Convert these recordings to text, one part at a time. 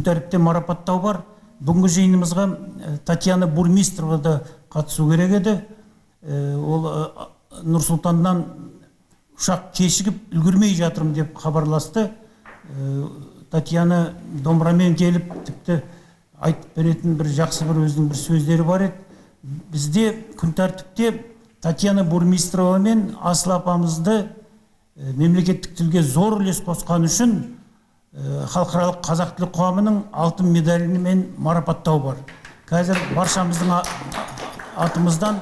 күн тәртіпте марапаттау бар. Бүгінгі жиынымызға Татьяна Бурмистрова да қатысу керек еді. Ол Нұр-Сұлтаннан ұшақ кешігіп үлгермей жатырмын деп хабарласты. Татьяна домбырамен келіп, тіпті айтып беретін бір жақсы бір өзінің бір сөздері бар еді. Бізде күн тәртіпте Татьяна Бурмистрова мен Асыл апамызды мемлекеттік тілге зор үлес қосқан үшін халықаралық қазақ тілі қоғамының алтын медалімен марапаттау бар. Қазір баршамыздың атымыздан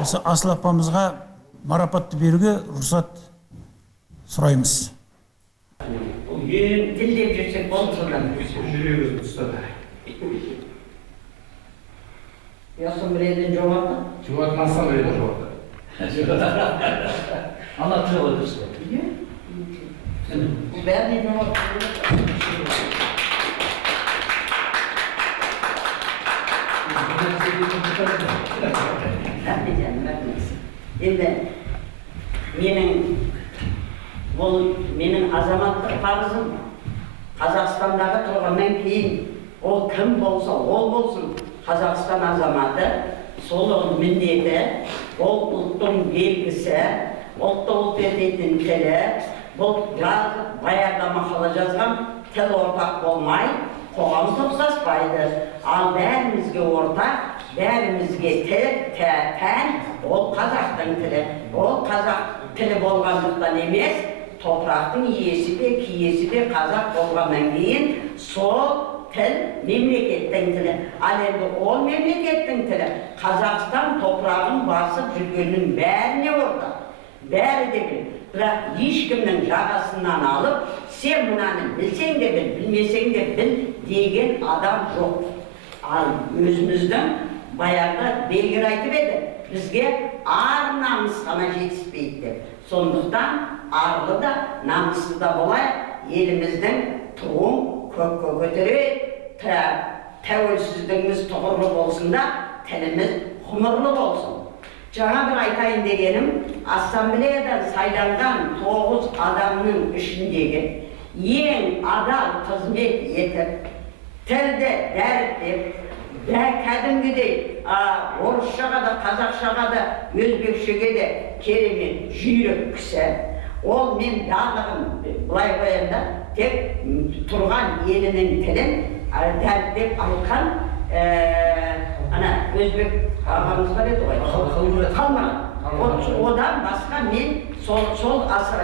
осы Асыл апамызға марапатты беруге рұқсат сұраймыз. Тілдеп жүрсек болды содан. Жүрегіңізді ұстады. Ассамблеядан жоғарды? Жоғарды ассамблеядан жоғарды. Ана тілі ғой дұрыс. Бәріне жоғарды. Енді менің азаматтық парызым Қазақстандағы тұрғаннан кейін ол кім болса ол болсын Қазақстан азаматы, сол міндеті, ол ұлттың белгісі, ұлтты ұлт ететін тілі, бұл баяғыда мақала жазған тіл ортақ болмай, қоғам тоқсаспайды. Ал бәрімізге ортақ, бәрімізге тіл, тән, ол қазақтың тілі. Ол қазақ тілі болғандықтан емес, топырақтың иесі де, киесі де қазақ болғаннан кейін сол тіл мемлекеттің тілі. Ал енді ол мемлекеттің тілі Қазақстан топырағын басып жүргеннің бәріне ортақ. Бәрі де біл. Бірақ ешкімнің жағасынан алып, сен мынаны білсең де біл, білмесең де біл деген адам жоқ. Ал өзіміздің баяғы белгілер айтып еді, бізге ар намыс қана жетіспейді деп. Сондықтан арлы да, намысты да болайық, еліміздің туын көкке көтеріп, тәуелсіздігіміз тұғырлы болсын да, тіліміз ғұмырлы болсын. Жаңа бір айтайын дегенім, ассамблеядан сайланған 9 адамның ішіндегі ең адал қызмет етіп, тілді дәріптеп, кәдімгідей орысшаға да, қазақшаға да, өзбекшеге де керемет жүйрік кісі. Ол мен барлығын былай қояйында, тек тұрған елінің тілін дәріптеп айтқан өзбек ағамыз бар еді ғой. Қалмаған. Одан басқа мен сол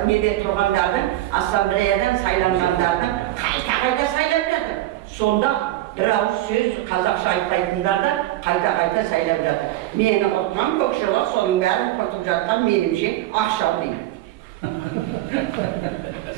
неде тұрғандардың, ассамблеядан сайланғандардың қайта сайлап жатыр. Сонда бір ауыз сөз қазақша айтпайтындар да қайта сайлап жатыр. Мені құртқан көкшелер соның бәрін құртып жатқан менімше ақша дейді.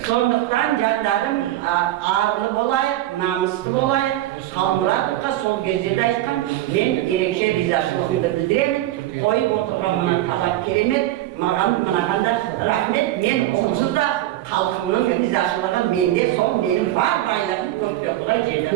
Сондықтан жандарым арлы болайық, намысты болайық. Қалмұратовқа сол кезде де айтқан, мен ерекше ризашылығымды білдіремін. Қойып отырған мына талап керемет, маған мынағанда рахмет, мен онсыз да халқымның ризашылығы менде, сол менің бар байлығым көкте құдай жеді.